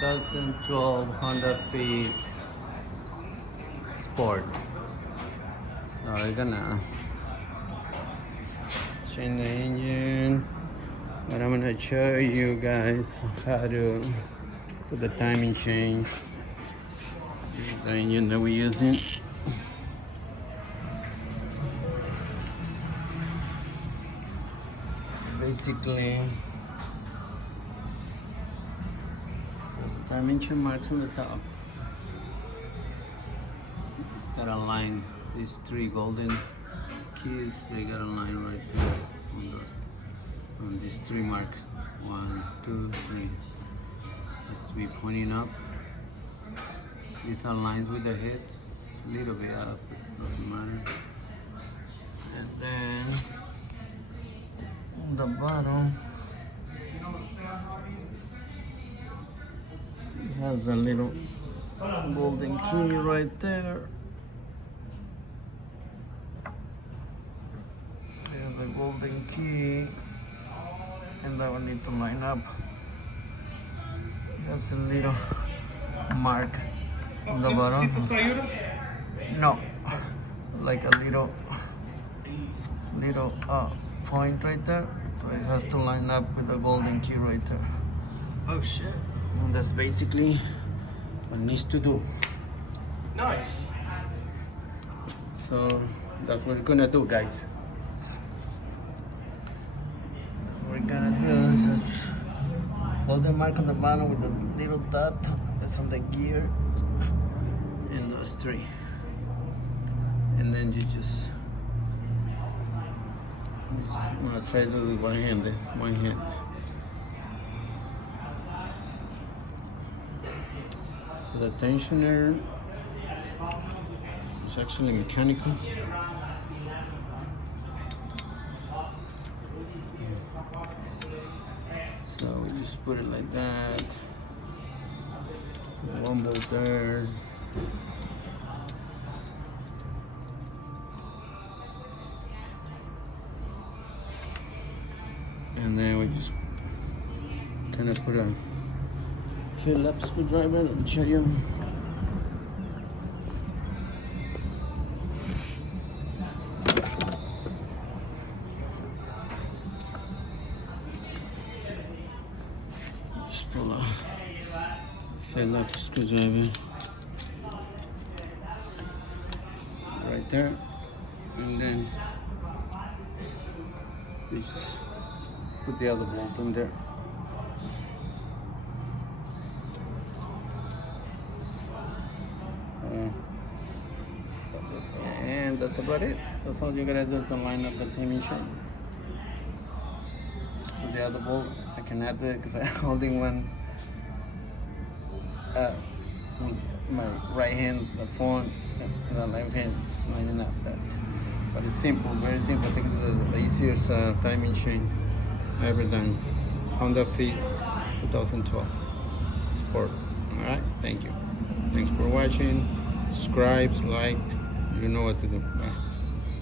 2012 Honda Fit Sport. So we're gonna change the engine, but I'm gonna show you guys how to put the timing chain. This is the engine that we're using. Basically, there's the dimension marks on the top. It's got a line. These three golden keys, they got a line right there on these three marks. 1, 2, 3. Has to be pointing up. These are lines with the heads. A little bit up, doesn't matter. And then on the bottom, it has a little golden key right there. There's a golden key, and that one need to line up. Just a little mark on the bottom. No, like a little point right there. So it has to line up with the golden key right there. Oh shit. And that's basically what it needs to do. Nice. So that's what we're gonna do, guys. What we're gonna do is just hold the mark on the bottom with the little dot that's on the gear and those three. And then you just I'm gonna try to do it one hand. So the tensioner is actually mechanical. So we just put it like that. One bolt there. And then we just kind of put a Phillips screwdriver. Let me show you. Just pull a Phillips screwdriver right there, and then just put the other bolt in there. And that's about it. That's all you gotta do to line up the timing chain. Just put the other bolt. I can add it because I'm holding one with my right hand, the phone, and the left hand is lining up that. But it's simple, very simple. I think it's the easiest timing chain ever done. Honda Fit 2012 Sport. Alright, thank you. Thanks for watching. Subscribe, like, you know what to do. Bye.